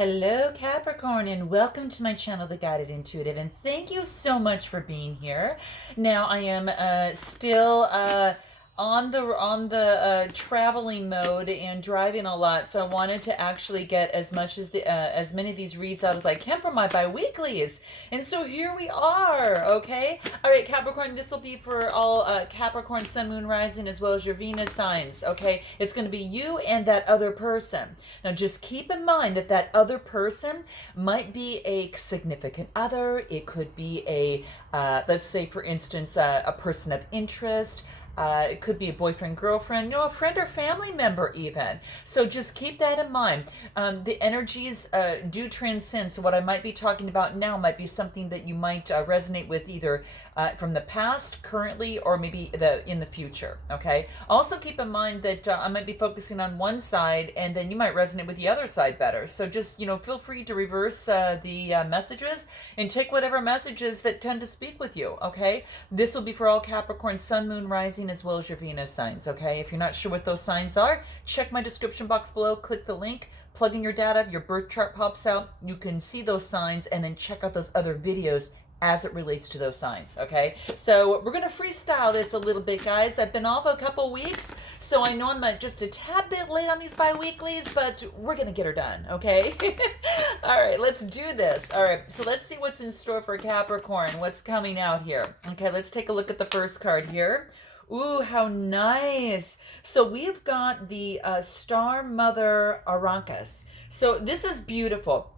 Hello, Capricorn, and welcome to my channel, The Guided Intuitive, and thank you so much for being here. Now, I am still on the traveling mode and driving a lot, so I wanted to actually get as many of these reads out as I can for my bi-weeklies, and so here we are. Okay, all right, Capricorn, this will be for all Capricorn Sun, Moon, Rising, as well as your Venus signs. Okay, it's going to be you and that other person. Now, just keep in mind that that other person might be a significant other. It could be a let's say, for instance, a person of interest. It could be a boyfriend, girlfriend, a friend or family member even. So just keep that in mind. The energies do transcend. So what I might be talking about now might be something that you might resonate with either from the past, currently, or maybe in the future. Okay. Also keep in mind that I might be focusing on one side, and then you might resonate with the other side better. So just feel free to reverse the messages and take whatever messages that tend to speak with you. Okay. This will be for all Capricorn Sun, Moon, Rising, as well as your Venus signs. Okay, if you're not sure what those signs are, check my description box below, click the link, plug in your data, your birth chart pops out, you can see those signs, and then check out those other videos as it relates to those signs. Okay, so we're gonna freestyle this a little bit, guys. I've been off a couple weeks, so I know I'm just a tad bit late on these bi-weeklies, but we're gonna get her done. Okay. All right, let's do this. All right, so let's see what's in store for Capricorn, what's coming out here. Okay, let's take a look at the first card here. Ooh, how nice. So we've got the Star Mother Arrakis. So this is beautiful.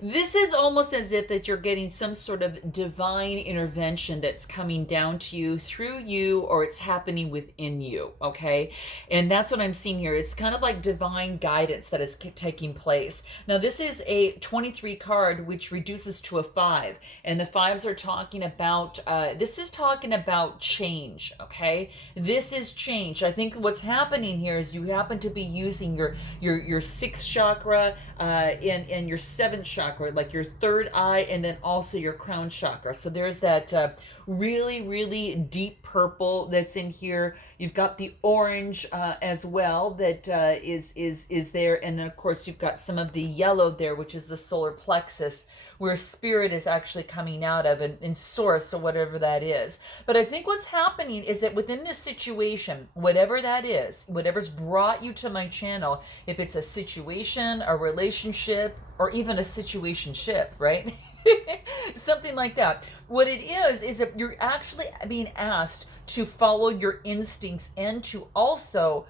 This is almost as if that you're getting some sort of divine intervention that's coming down to you, through you, or it's happening within you, okay? And that's what I'm seeing here. It's kind of like divine guidance that is taking place. Now, this is a 23 card, which reduces to a 5. And the 5s are talking about, this is talking about change, okay? This is change. I think what's happening here is you happen to be using your 6th chakra and your 7th chakra, like your third eye, and then also your crown chakra. So there's that really deep purple that's in here. You've got the orange as well that is there, and then of course you've got some of the yellow there, which is the solar plexus, where spirit is actually coming out of, in source, or whatever that is. But I think what's happening is that within this situation, whatever that is, whatever's brought you to my channel, if it's a situation, a relationship, or even a situationship, right? Something like that. What it is that you're actually being asked to follow your instincts and to also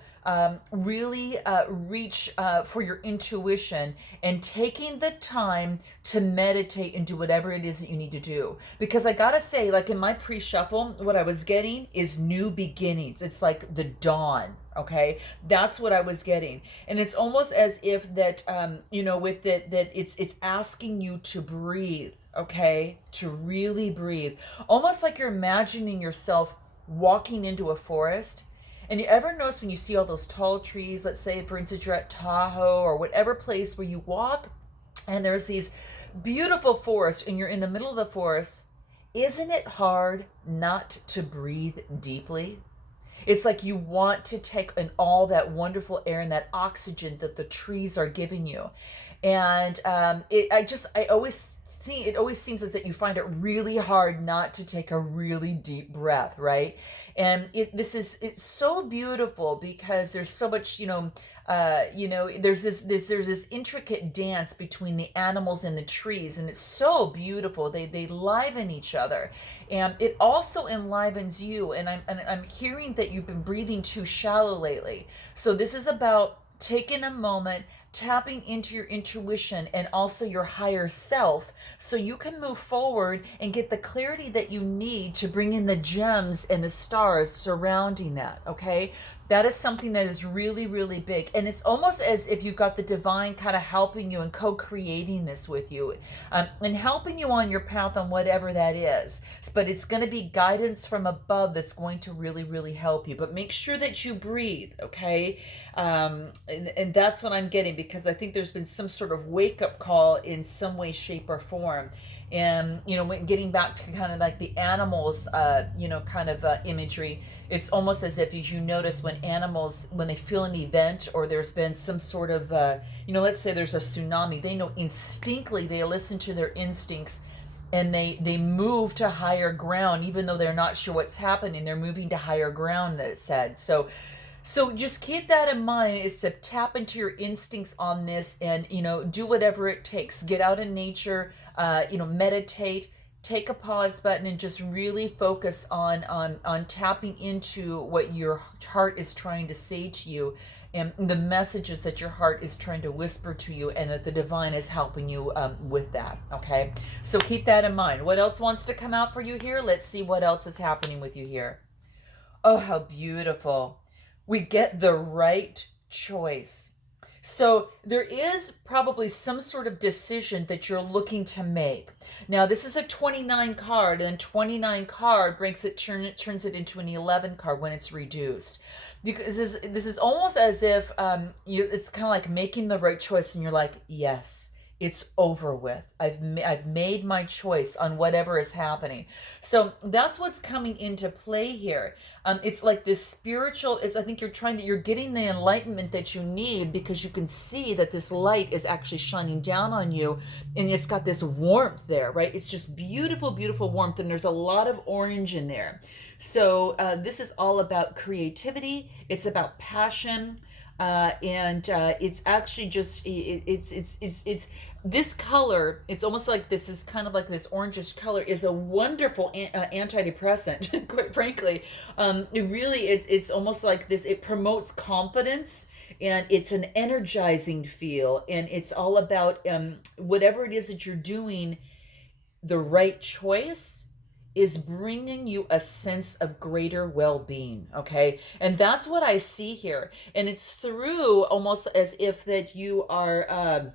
really reach for your intuition, and taking the time to meditate and do whatever it is that you need to do. Because I gotta say, like in my pre-shuffle, what I was getting is new beginnings. It's like the dawn. Okay, that's what I was getting, and it's almost as if that with that it's asking you to breathe. Okay, to really breathe, almost like you're imagining yourself walking into a forest. And you ever notice when you see all those tall trees, let's say, for instance, you're at Tahoe or whatever place where you walk, and there's these beautiful forests, and you're in the middle of the forest, isn't it hard not to breathe deeply? It's like you want to take in all that wonderful air and that oxygen that the trees are giving you. And it always seems as that you find it really hard not to take a really deep breath, right? And it's so beautiful because there's so much, there's this intricate dance between the animals and the trees, and it's so beautiful. They liven each other, and it also enlivens you. And I'm hearing that you've been breathing too shallow lately. So this is about taking a moment, tapping into your intuition and also your higher self, so you can move forward and get the clarity that you need to bring in the gems and the stars surrounding that. Okay, that is something that is really big, and it's almost as if you've got the divine kind of helping you and co-creating this with you, and helping you on your path on whatever that is. But it's going to be guidance from above that's going to really help you. But make sure that you breathe. Okay, and that's what I'm getting, because I think there's been some sort of wake-up call in some way, shape, or form. And getting back to kind of like the animals imagery, it's almost as if, as you notice, when animals, when they feel an event or there's been some sort of, let's say there's a tsunami, they know instinctively, they listen to their instincts, and they move to higher ground, even though they're not sure what's happening. They're moving to higher ground, that it said. So just keep that in mind, is to tap into your instincts on this, and, do whatever it takes. Get out in nature, meditate, take a pause button, and just really focus on tapping into what your heart is trying to say to you, and the messages that your heart is trying to whisper to you, and that the divine is helping you with that. Okay, so keep that in mind. What else wants to come out for you here? Let's see what else is happening with you here. Oh, how beautiful. We get the right choice. So there is probably some sort of decision that you're looking to make. Now, this is a 29 card, and 29 card turns it into an 11 card when it's reduced. Because this is almost as if it's kind of like making the right choice, and you're like, yes, it's over with. I've made my choice on whatever is happening. So that's what's coming into play here. It's like this spiritual, I think you're getting the enlightenment that you need, because you can see that this light is actually shining down on you, and it's got this warmth there, right? It's just beautiful, beautiful warmth, and there's a lot of orange in there. So this is all about creativity. It's about passion. And it's actually just, it's this color, it's almost like this is kind of like this orangish color, is a wonderful antidepressant, quite frankly. It's almost like this, it promotes confidence, and it's an energizing feel, and it's all about whatever it is that you're doing, the right choice is bringing you a sense of greater well-being. Okay, and that's what I see here. And it's through almost as if that you are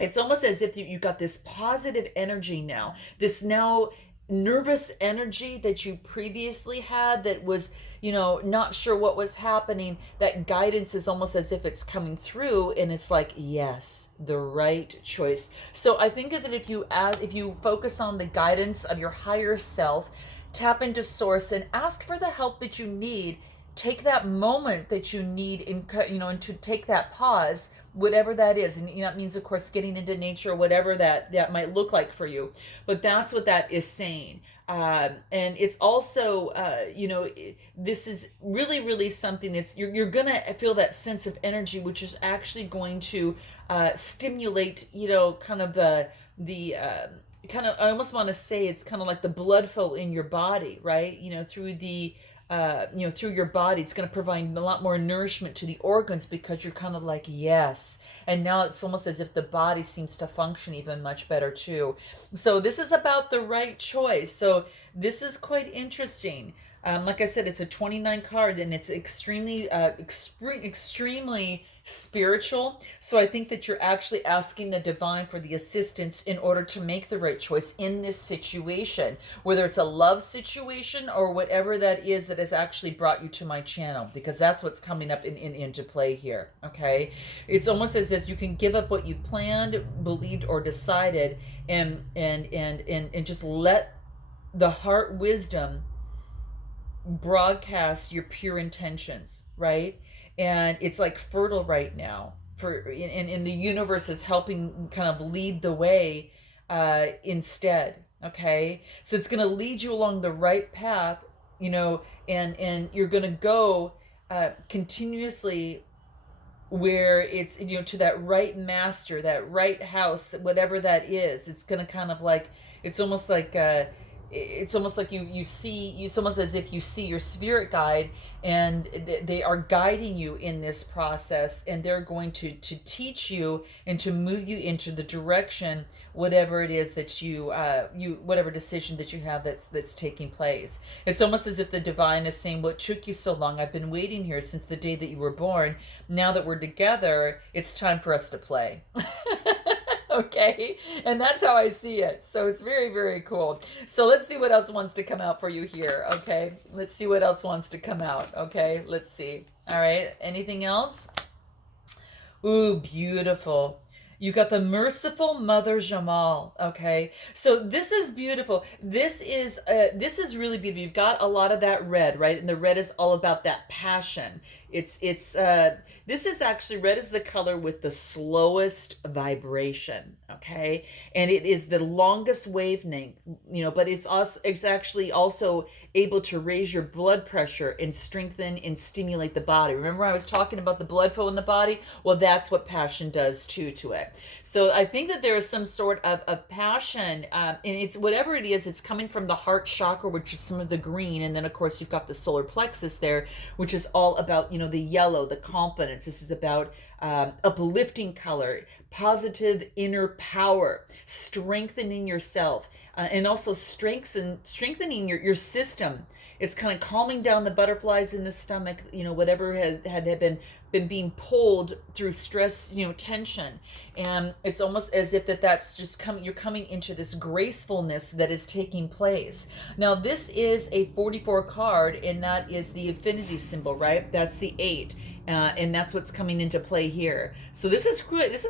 it's almost as if you got this positive energy now, this now nervous energy that you previously had that was, not sure what was happening. That guidance is almost as if it's coming through, and it's like, yes, the right choice. So I think that if you focus on the guidance of your higher self, tap into source, and ask for the help that you need, take that moment that you need, and to take that pause, whatever that is. And that means, of course, getting into nature, or whatever that might look like for you. But that's what that is saying. And it's also, this is really, really something that's, you're going to feel that sense of energy, which is actually going to stimulate, kind of kind of, I almost want to say it's kind of like the blood flow in your body, right? Through through your body. It's going to provide a lot more nourishment to the organs, because you're kind of like, yes. And now it's almost as if the body seems to function even much better too. So this is about the right choice. So this is quite interesting. Like I said, it's a 29 card, and it's extremely spiritual. So I think that you're actually asking the divine for the assistance in order to make the right choice in this situation, whether it's a love situation or whatever that is that has actually brought you to my channel, because that's what's coming up into play here. Okay, it's almost as if you can give up what you planned, believed, or decided, and just let the heart wisdom broadcast your pure intentions, right? And it's like fertile right now, and the universe is helping kind of lead the way instead. Okay, so it's going to lead you along the right path, and you're going to go continuously where it's, to that right master, that right house, whatever that is. It's going to kind of like, it's almost like it's almost like it's almost as if you see your spirit guide, and they are guiding you in this process, and they're going to teach you and to move you into the direction, whatever it is that whatever decision that you have that's taking place. It's almost as if the divine is saying, what took you so long? I've been waiting here since the day that you were born. Now that we're together, it's time for us to play. Okay, and that's how I see it. So it's very, very cool. So let's see what else wants to come out for you here. Okay, let's see what else wants to come out. Okay, let's see. All right, anything else? Ooh, beautiful. You got the merciful Mother Jamal. Okay, so this is beautiful. This is really beautiful. You've got a lot of that red, right? And the red is all about that passion. It's this is actually red is the color with the slowest vibration. Okay, and it is the longest wavelength. But it's actually also able to raise your blood pressure and strengthen and stimulate the body. Remember I was talking about the blood flow in the body? Well, that's what passion does too to it. So I think that there is some sort of passion, and it's whatever it is, it's coming from the heart chakra, which is some of the green, and then of course you've got the solar plexus there, which is all about, the yellow, the confidence. This is about uplifting color, positive inner power, strengthening yourself, and also strengthening your system. It's kind of calming down the butterflies in the stomach, whatever had been being pulled through stress, tension. And it's almost as if that's just you're coming into this gracefulness that is taking place. Now, this is a 44 card, and that is the infinity symbol, right? That's the 8. And that's what's coming into play here. So this is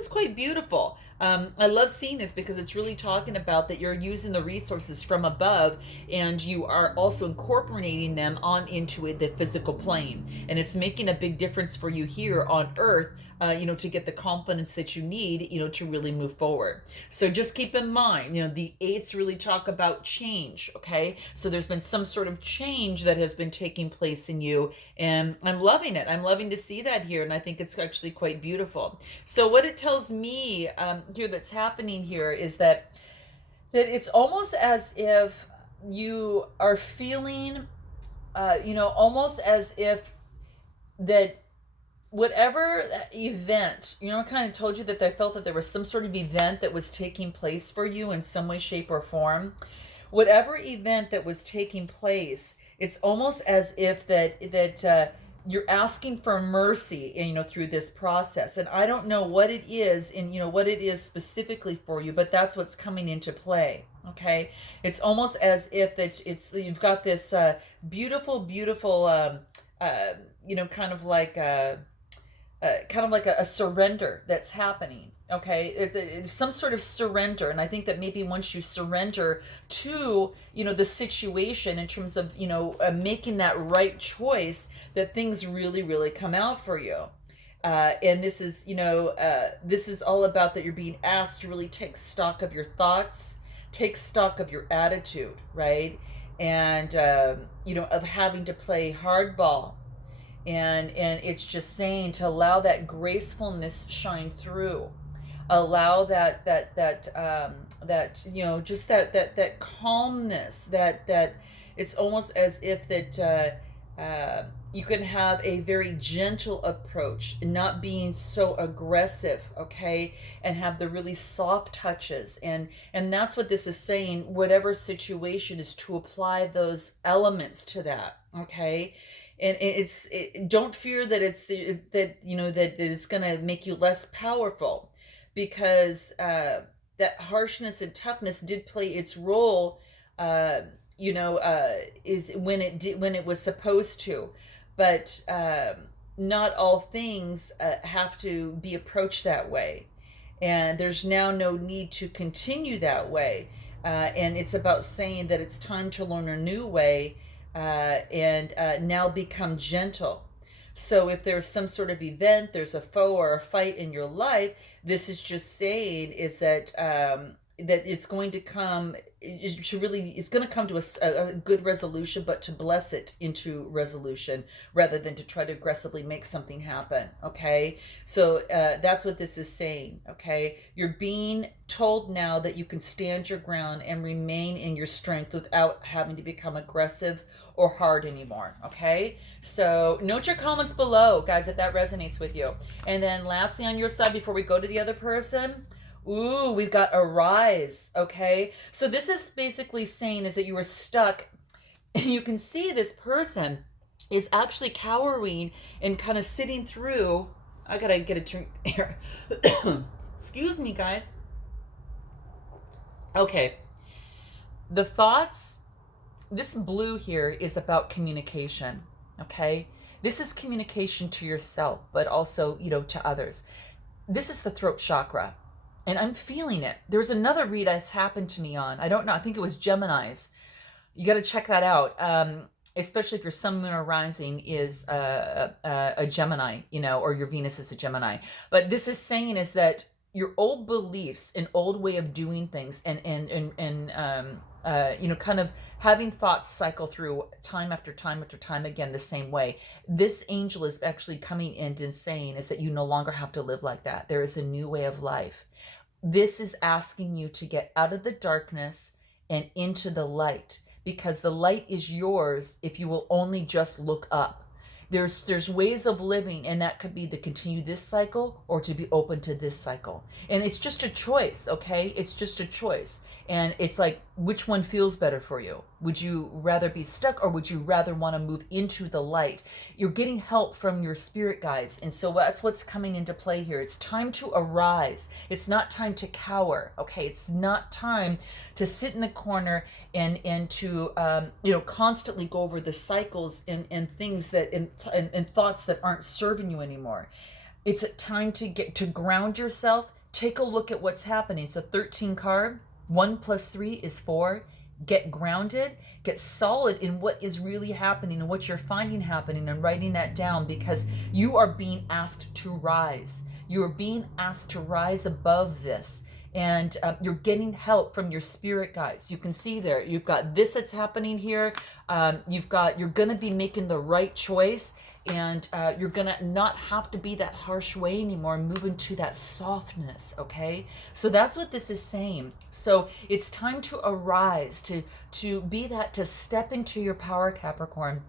quite beautiful. I love seeing this because it's really talking about that you're using the resources from above, and you are also incorporating them on into the physical plane, and it's making a big difference for you here on Earth. To get the confidence that you need, to really move forward. So just keep in mind, the 8s really talk about change, okay? So there's been some sort of change that has been taking place in you, and I'm loving it. I'm loving to see that here, and I think it's actually quite beautiful. So what it tells me here that's happening here is that it's almost as if you are feeling, almost as if that whatever event, I kind of told you that I felt that there was some sort of event that was taking place for you in some way, shape, or form. Whatever event that was taking place, it's almost as if that you're asking for mercy, through this process. And I don't know what it is, and what it is specifically for you, but that's what's coming into play. Okay, it's almost as if you've got this beautiful, kind of like a surrender that's happening. Okay, it's some sort of surrender, and I think that maybe once you surrender to the situation in terms of making that right choice, that things really come out for you. And this is this is all about that you're being asked to really take stock of your thoughts, take stock of your attitude, right? And of having to play hardball. And it's just saying to allow that gracefulness shine through, allow that just that calmness, that it's almost as if that you can have a very gentle approach, not being so aggressive, okay, and have the really soft touches, and that's what this is saying. Whatever situation is to apply those elements to that, okay. And don't fear that that it's going to make you less powerful, because that harshness and toughness did play its role, is when it was supposed to, but not all things have to be approached that way, and there's now no need to continue that way, and it's about saying that it's time to learn a new way. And now become gentle. So if there's some sort of event, there's a foe or a fight in your life, this is just saying is that that it's going to come. It's going to come to a good resolution, but to bless it into resolution rather than to try to aggressively make something happen. Okay, so that's what this is saying. Okay, you're being told now that you can stand your ground and remain in your strength without having to become aggressive or hard anymore. Okay, so note your comments below, guys, if that resonates with you. And then lastly, on your side, before we go to the other person, ooh, we've got a rise. Okay, so this is basically saying is that you were stuck, and you can see this person is actually cowering and kind of sitting through. I gotta get a drink here. Excuse me, guys. Okay, the thoughts. This blue here is about communication, okay? This is communication to yourself, but also, to others. This is the throat chakra, and I'm feeling it. There's another read that's happened to me on, I don't know, I think it was Gemini's. You got to check that out. Especially if your sun, moon, or rising is a Gemini, you know, or your Venus is a Gemini. But this is saying is that your old beliefs, an old way of doing things, and you know, kind of having thoughts cycle through time after time after time again the same way. This angel is actually coming in and saying is that you no longer have to live like that. There is a new way of life. This is asking you to get out of the darkness and into the light, because the light is yours if you will only just look up. There's ways of living, and that could be to continue this cycle or to be open to this cycle. And it's just a choice, okay? It's just a choice. And it's like, which one feels better for you? Would you rather be stuck, or would you rather want to move into the light? You're getting help from your spirit guides. And so that's what's coming into play here. It's time to arise. It's not time to cower, okay? It's not time to sit in the corner and to you know, constantly go over the cycles and things that and thoughts that aren't serving you anymore. It's a time to get to ground yourself. Take a look at what's happening. It's a 13 card. 1 + 3 is 4. Get grounded, get solid in what is really happening and what you're finding happening, and writing that down, because you are being asked to rise. You are being asked to rise above this. And you're getting help from your spirit guides. You can see there, you've got this that's happening here. You're going to be making the right choice, and you're going to not have to be that harsh way anymore, move into that softness, okay? So that's what this is saying. So it's time to arise, to be that, to step into your power, Capricorn.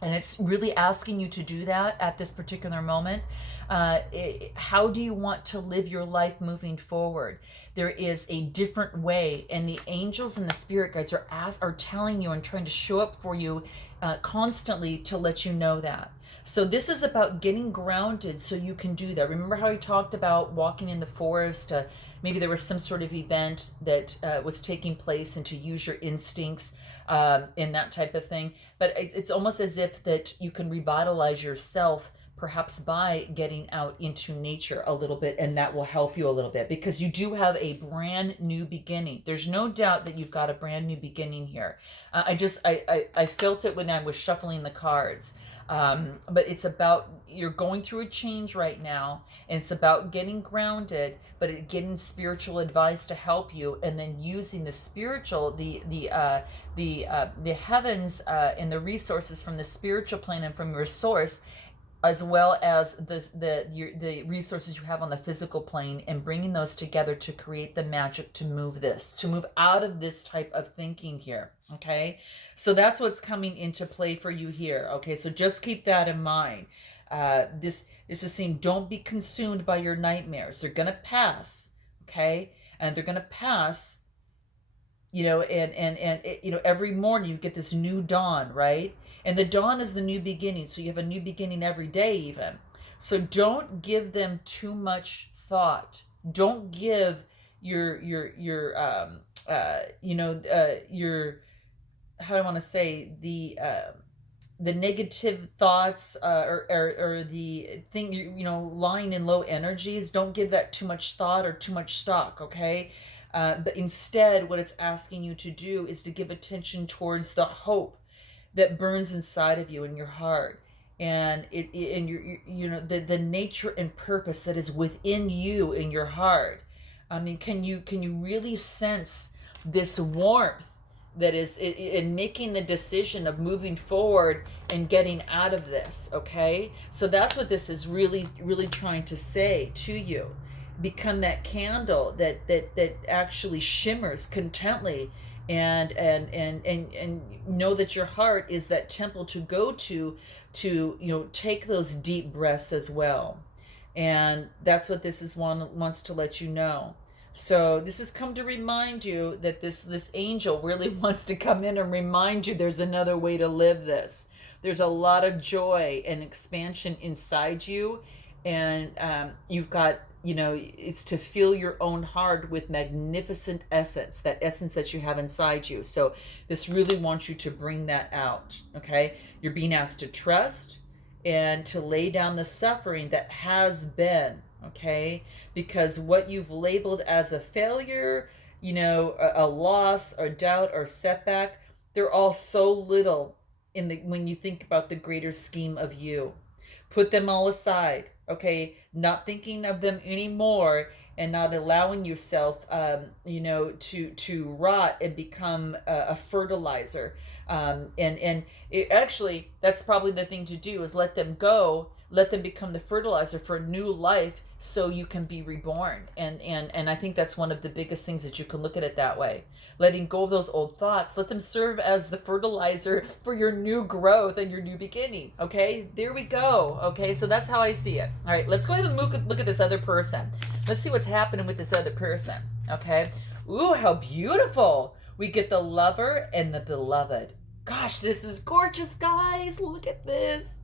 And it's really asking you to do that at this particular moment. How do you want to live your life moving forward? There is a different way, and the angels and the spirit guides are telling you and trying to show up for you constantly to let you know that. So this is about getting grounded so you can do that. Remember how we talked about walking in the forest? Maybe there was some sort of event that was taking place, and to use your instincts and that type of thing. But it's almost as if that you can revitalize yourself, perhaps by getting out into nature a little bit, and that will help you a little bit, because you do have a brand new beginning. There's no doubt that you've got a brand new beginning here. I felt it when I was shuffling the cards. But it's about, you're going through a change right now, and it's about getting grounded, but getting spiritual advice to help you, and then using the spiritual, the heavens and the resources from the spiritual plane and from your source, as well as the resources you have on the physical plane, and bringing those together to create the magic to move out of this type of thinking here, okay? So that's what's coming into play for you here, okay? So just keep that in mind. This is saying, don't be consumed by your nightmares. They're gonna pass, okay? And they're gonna pass, you know, and you know, every morning you get this new dawn, right? And the dawn is the new beginning. So you have a new beginning every day even. So don't give them too much thought. Don't give your how do I want to say, the negative thoughts or the thing, you know, lying in low energies. Don't give that too much thought or too much stock, okay? But instead, what it's asking you to do is to give attention towards the hope that burns inside of you in your heart, and the nature and purpose that is within you in your heart. I mean, can you really sense this warmth that is in making the decision of moving forward and getting out of this, okay? So that's what this is really trying to say to you. Become that candle that actually shimmers contently, and know that your heart is that temple to go to you know, take those deep breaths as well. And that's what this is wants to let you know. So this has come to remind you that this angel really wants to come in and remind you there's another way to live this. There's a lot of joy and expansion inside you, and you've got, you know, it's to fill your own heart with magnificent essence, that essence that you have inside you. So this really wants you to bring that out, okay? You're being asked to trust and to lay down the suffering that has been, okay? Because what you've labeled as a failure, you know, a loss or doubt or setback, they're all so little in the when you think about the greater scheme of you. Put them all aside, okay? Not thinking of them anymore, and not allowing yourself, you know, to rot and become a fertilizer. And it, actually, that's probably the thing to do, is let them go, let them become the fertilizer for a new life, so you can be reborn. And I think that's one of the biggest things, that you can look at it that way. Letting go of those old thoughts, let them serve as the fertilizer for your new growth and your new beginning. Okay, there we go. Okay, so that's how I see it. All right, let's go ahead and look at this other person. Let's see what's happening with this other person. Okay, ooh, how beautiful. We get the lover and the beloved. Gosh, this is gorgeous, guys. Look at this.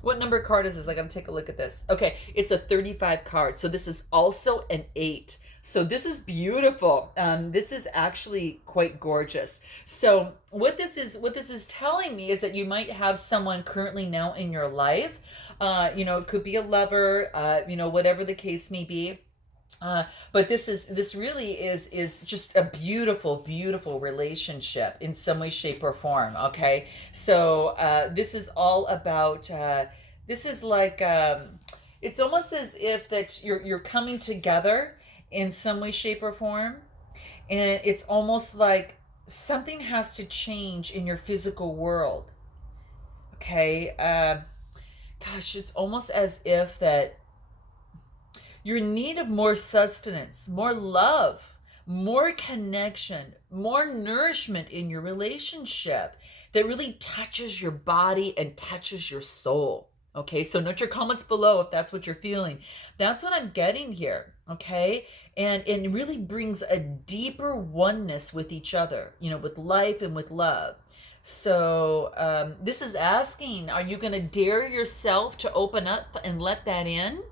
What number card is this? I gotta take a look at this. Okay, it's a 35 card. So this is also an 8. So this is beautiful. This is actually quite gorgeous. So what this is telling me is that you might have someone currently now in your life. You know, it could be a lover, you know, whatever the case may be. But this really is just a beautiful relationship in some way, shape, or form. Okay, so this is all about. This is like, it's almost as if that you're coming together in some way, shape, or form, and it's almost like something has to change in your physical world. Okay, gosh, it's almost as if that you're in need of more sustenance, more love, more connection, more nourishment in your relationship that really touches your body and touches your soul. Okay, so note your comments below if that's what you're feeling. That's what I'm getting here. Okay, and really brings a deeper oneness with each other, you know, with life and with love. So this is asking, are you going to dare yourself to open up and let that in?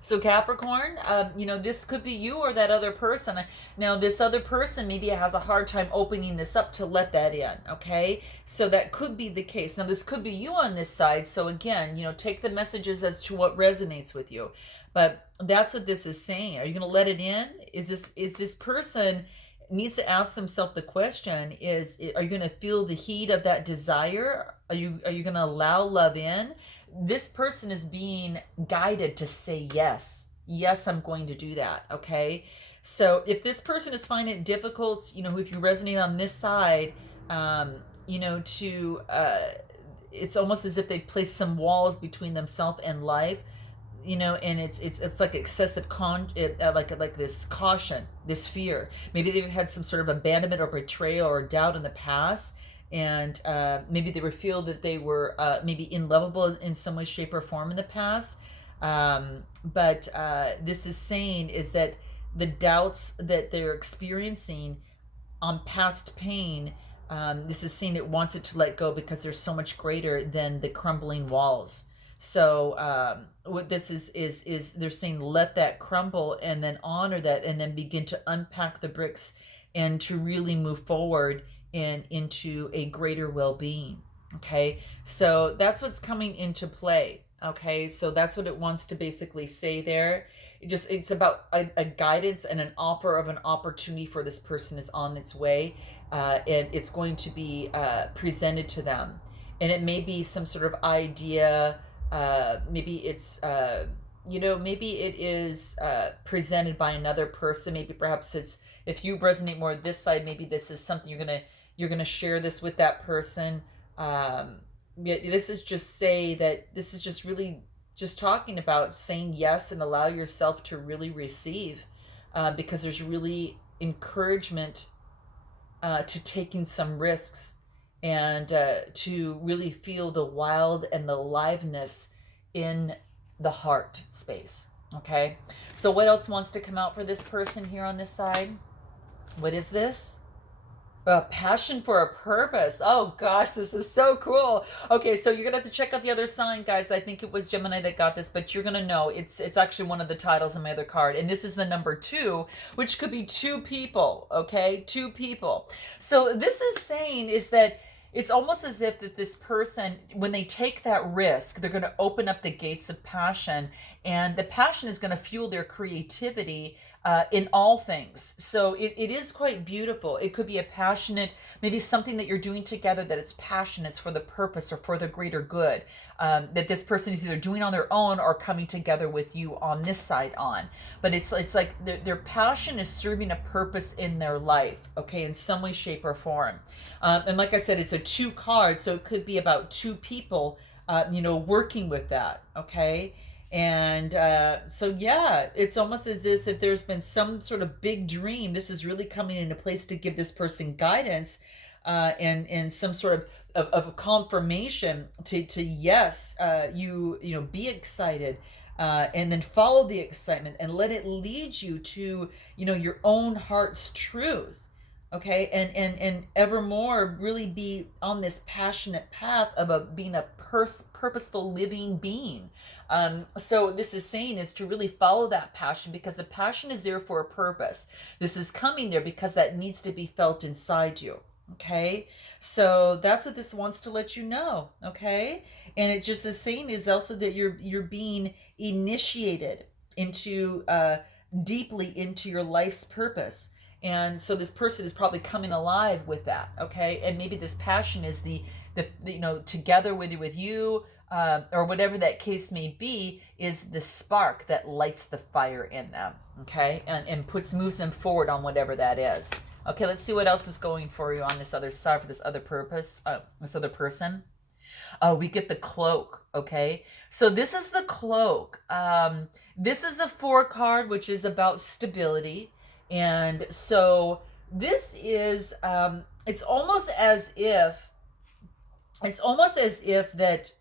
So Capricorn, you know, this could be you or that other person. Now, this other person maybe has a hard time opening this up to let that in, okay? So that could be the case. Now, this could be you on this side. So again, you know, take the messages as to what resonates with you. But that's what this is saying. Are you going to let it in? Is this person needs to ask themselves the question, are you going to feel the heat of that desire? Are you going to allow love in? This person is being guided to say yes. Yes, I'm going to do that. Okay. So if this person is finding it difficult, you know, if you resonate on this side, you know, it's almost as if they place some walls between themselves and life, you know, and it's like excessive like this caution, this fear. Maybe they've had some sort of abandonment or betrayal or doubt in the past. And maybe they feel that they were maybe unlovable in some way, shape, or form in the past. But this is saying is that the doubts that they're experiencing on past pain, this is saying it wants it to let go because they're so much greater than the crumbling walls. So what this is they're saying let that crumble and then honor that and then begin to unpack the bricks and to really move forward and into a greater well-being. Okay, so that's what's coming into play. Okay, so that's what it wants to basically say there. It's about a guidance and an offer of an opportunity for this person is on its way, and it's going to be presented to them, and it may be some sort of idea. Maybe it's you know, maybe it is presented by another person. Maybe perhaps it's, if you resonate more this side, maybe this is something you're gonna share this with that person. This is just say that this is just really just talking about saying yes and allow yourself to really receive, because there's really encouragement to taking some risks and to really feel the wild and the liveness in the heart space. Okay, so what else wants to come out for this person here on this side? What is this? A passion for a purpose. Oh gosh, this is so cool. Okay, so you're gonna have to check out the other sign, guys. I think it was Gemini that got this, but you're gonna know it's actually one of the titles in my other card, and this is the number 2, which could be 2 people. Okay, 2 people. So this is saying is that it's almost as if that this person, when they take that risk, they're going to open up the gates of passion, and the passion is going to fuel their creativity in all things. So it is quite beautiful. It could be a passionate, maybe something that you're doing together that it's passion, it's for the purpose or for the greater good. That this person is either doing on their own or coming together with you on this side on. But it's like their passion is serving a purpose in their life, okay, in some way, shape, or form. And like I said, it's a 2 card, so it could be about 2 people, working with that, okay? And so, yeah, it's almost as if there's been some sort of big dream. This is really coming into place to give this person guidance and some sort of confirmation to yes, be excited. And then follow the excitement and let it lead you to, your own heart's truth. Okay. And evermore really be on this passionate path of being a purposeful living being. So this is saying is to really follow that passion, because the passion is there for a purpose. This is coming there because that needs to be felt inside you. Okay. So that's what this wants to let you know. Okay. And it just is saying is also that you're being initiated into deeply into your life's purpose. And so this person is probably coming alive with that, okay? And maybe this passion is the together with you, or whatever that case may be, is the spark that lights the fire in them, okay? And moves them forward on whatever that is. Okay, let's see what else is going for you on this other side for this other purpose, this other person. We get the cloak, okay? So this is the cloak. This is a 4 card, which is about stability. And so this is, it's almost as if that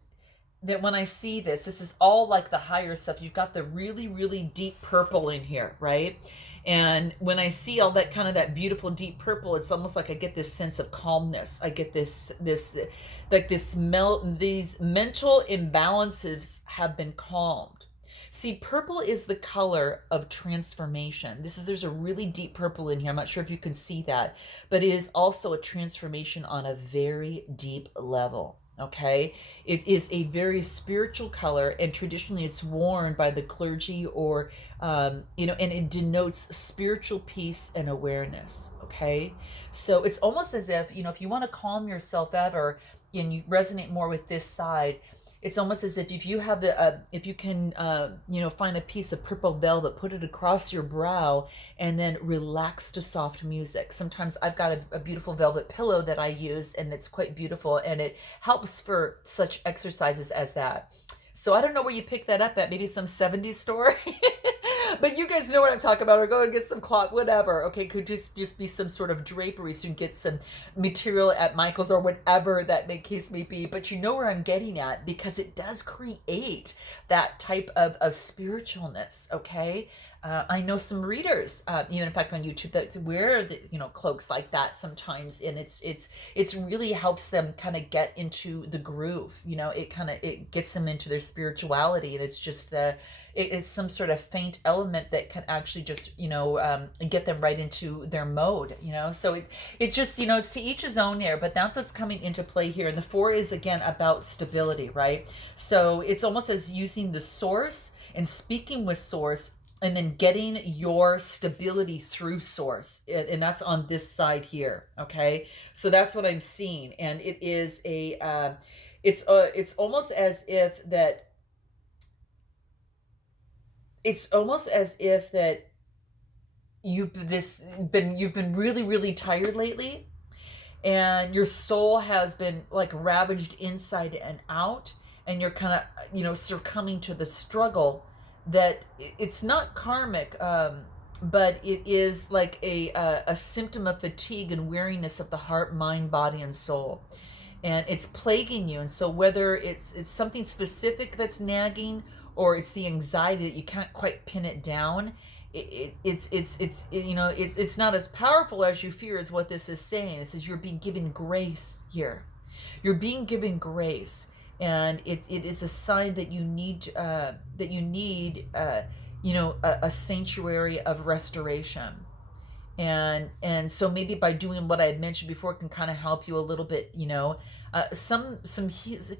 when I see this is all like the higher stuff. You've got the really, really deep purple in here, right? And when I see all that kind of that beautiful deep purple, it's almost like I get this sense of calmness. I get these mental imbalances have been calmed. See, purple is the color of transformation. There's a really deep purple in here. I'm not sure if you can see that, but it is also a transformation on a very deep level. Okay, it is a very spiritual color, and traditionally it's worn by the clergy, or and it denotes spiritual peace and awareness. Okay, so it's almost as if if you want to calm yourself ever and you resonate more with this side, it's almost as if you have if you can find a piece of purple velvet, put it across your brow, and then relax to soft music. Sometimes I've got a beautiful velvet pillow that I use, and it's quite beautiful, and it helps for such exercises as that. So I don't know where you picked that up at, maybe some 70s store. But you guys know what I'm talking about, or go and get some cloth, whatever. Okay, could just be some sort of drapery, so you can get some material at Michael's or whatever that case may be. But you know where I'm getting at, because it does create that type of spiritualness, okay? I know some readers, even in fact on YouTube, that wear cloaks like that sometimes, and it's really helps them kind of get into the groove. It gets them into their spirituality, and it's just it is some sort of faint element that can actually just get them right into their mode. So it just it's to each his own there, but that's what's coming into play here. And the 4 is again about stability, right? So it's almost as using the source and speaking with source, and then getting your stability through source. And that's on this side here, okay? So that's what I'm seeing. And it is it's almost as if that you've been really, really tired lately, and your soul has been like ravaged inside and out, and you're kind of succumbing to the struggle. That it's not karmic, but it is like a symptom of fatigue and weariness of the heart, mind, body, and soul, and it's plaguing you. And so whether it's something specific that's nagging, or it's the anxiety that you can't quite pin it down, it's not as powerful as you fear, is what this is saying. It says you're being given grace here. You're being given grace. And it is a sign that you need a sanctuary of restoration. And so maybe by doing what I had mentioned before, it can kind of help you a little bit, you know. Something is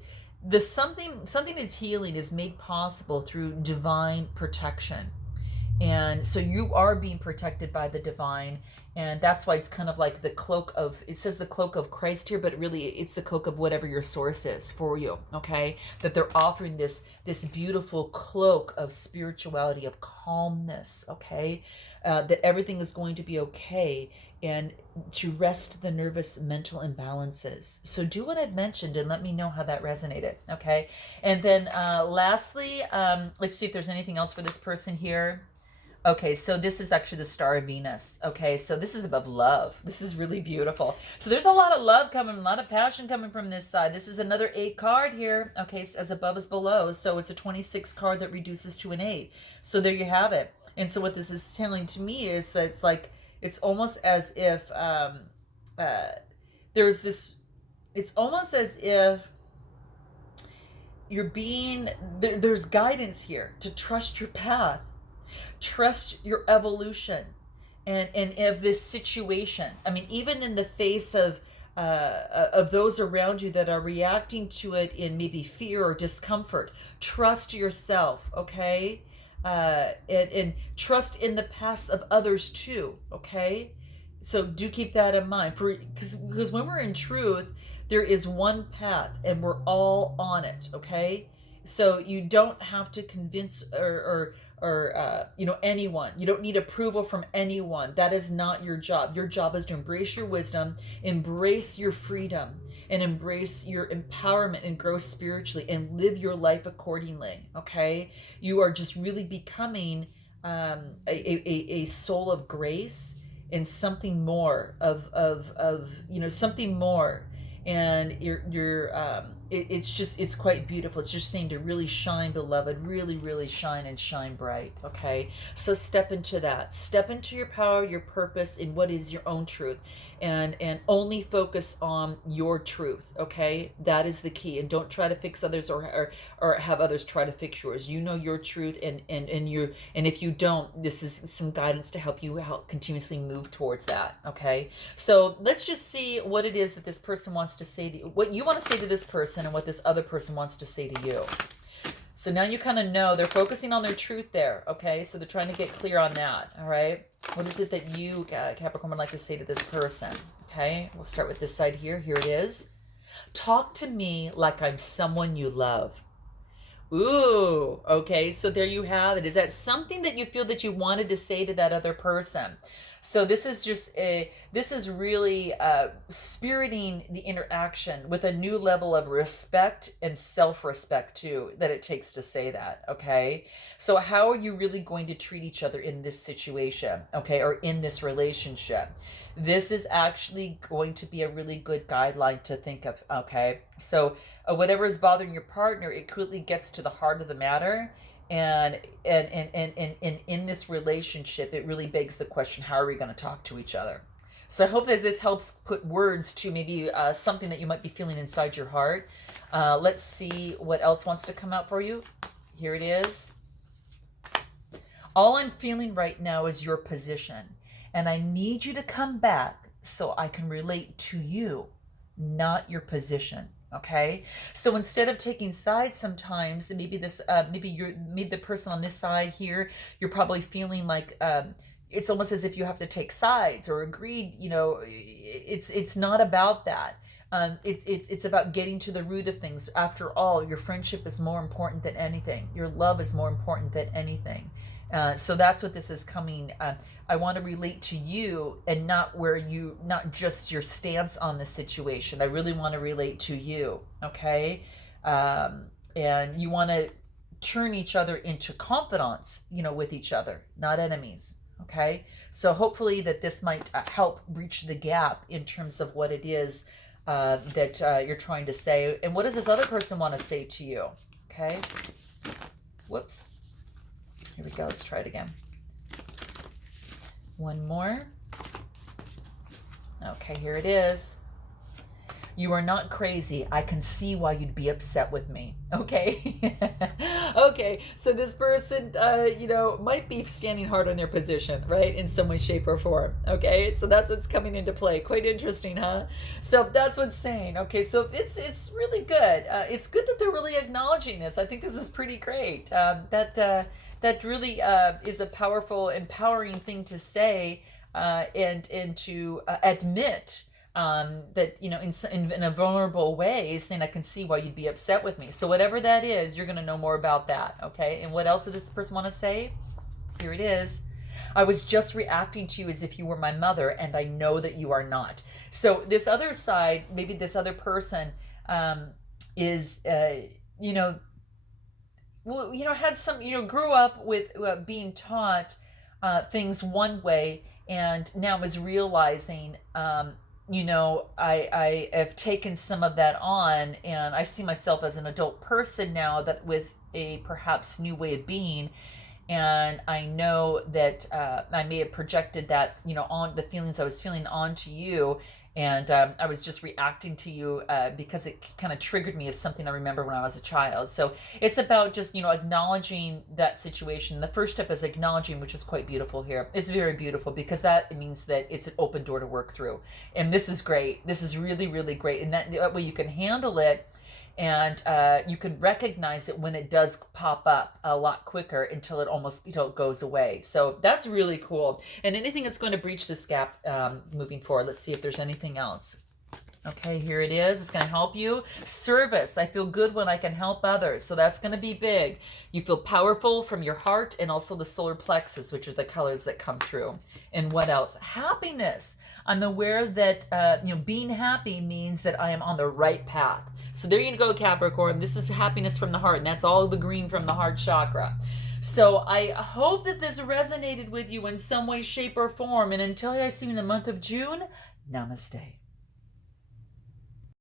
healing is made possible through divine protection. And so you are being protected by the divine, and that's why it's kind of like the cloak of, it says the cloak of Christ here, but really it's the cloak of whatever your source is for you. Okay, that they're offering this beautiful cloak of spirituality, of calmness. Okay, that everything is going to be okay, and to rest the nervous mental imbalances. So do what I've mentioned and let me know how that resonated. Okay, and then lastly, let's see if there's anything else for this person here. Okay, so this is actually the Star of Venus. Okay, so this is above love. This is really beautiful. So there's a lot of love coming, a lot of passion coming from this side. This is another 8 card here. Okay, as above as below. So it's a 26 card that reduces to an 8. So there you have it. And so what this is telling to me is that it's like, it's almost as if there's this, it's almost as if you're being, there's guidance here to trust your path. Trust your evolution, and of this situation. I mean, even in the face of those around you that are reacting to it in maybe fear or discomfort, trust yourself, okay? And trust in the paths of others too, okay? So do keep that in mind, because when we're in truth, there is one path, and we're all on it, okay? So you don't have to convince or anyone. You don't need approval from anyone. That is not your job. Your job is to embrace your wisdom, embrace your freedom, and embrace your empowerment and grow spiritually, and live your life accordingly. Okay, you are just really becoming a soul of grace and something more of something more. And it's quite beautiful. It's just saying to really shine, beloved, really shine, and shine bright. Okay, so step into that, step into your power, your purpose, in what is your own truth, and only focus on your truth. Okay, that is the key. And don't try to fix others, or have others try to fix yours. You know your truth, and if you don't, this is some guidance to help you continuously move towards that. Okay, so let's just see what it is that this person wants to say to you, what you want to say to this person, and what this other person wants to say to you. So now you kind of know they're focusing on their truth there. Okay, so they're trying to get clear on that. All right, what is it that you, Capricorn, would like to say to this person? Okay, we'll start with this side here. Here it is. Talk to me like I'm someone you love. Ooh, okay, so there you have it. Is that something that you feel that you wanted to say to that other person? So this is really spiriting the interaction with a new level of respect and self-respect too, that it takes to say that. Okay, so how are you really going to treat each other in this situation? Okay, or in this relationship? This is actually going to be a really good guideline to think of. Okay, so whatever is bothering your partner, it quickly gets to the heart of the matter. And in this relationship, it really begs the question, how are we going to talk to each other? So I hope that this helps put words to maybe something that you might be feeling inside your heart. Let's see what else wants to come out for you. Here it is. All I'm feeling right now is your position, and I need you to come back so I can relate to you, not your position. Okay, so instead of taking sides, sometimes maybe the person on this side here, you're probably feeling like it's almost as if you have to take sides or agree. You know, it's not about that. It's about getting to the root of things. After all, your friendship is more important than anything. Your love is more important than anything. So that's what this is coming. I want to relate to you, and not just your stance on the situation. I really want to relate to you. Okay. And you want to turn each other into confidants, with each other, not enemies. Okay. So hopefully that this might help breach the gap in terms of what it is that you're trying to say. And what does this other person want to say to you? Okay. Whoops. Here we go. Let's try it again. One more. Okay, here it is. You are not crazy. I can see why you'd be upset with me. Okay? Okay, so this person, might be standing hard on their position, right? In some way, shape, or form. Okay? So that's what's coming into play. Quite interesting, huh? So that's what's saying. Okay, so it's really good. It's good that they're really acknowledging this. I think this is pretty great. That really is a powerful, empowering thing to say, and to admit that, in a vulnerable way, saying, I can see why you'd be upset with me. So whatever that is, you're going to know more about that. Okay. And what else does this person want to say? Here it is. I was just reacting to you as if you were my mother, and I know that you are not. So this other side, maybe this other person, is, had some, grew up with being taught things one way, and now is realizing, I have taken some of that on, and I see myself as an adult person now, that with a perhaps new way of being, and I know that I may have projected that, on the feelings I was feeling onto you, and I was just reacting to you because it kind of triggered me of something I remember when I was a child. So it's about just, acknowledging that situation. The first step is acknowledging, which is quite beautiful here. It's very beautiful, because that means that it's an open door to work through. And this is great. This is really, really great. And that way you can handle it, and you can recognize it when it does pop up a lot quicker, until it almost goes away. So that's really cool. And anything that's going to breach this gap moving forward. Let's see if there's anything else. Okay, here it is. It's going to help you. Service. I feel good when I can help others. So that's going to be big. You feel powerful from your heart, and also the solar plexus, which are the colors that come through. And what else? Happiness. I'm aware that being happy means that I am on the right path. So there you go, Capricorn. This is happiness from the heart, and that's all the green from the heart chakra. So I hope that this resonated with you in some way, shape, or form. And until I see you in the month of June, namaste.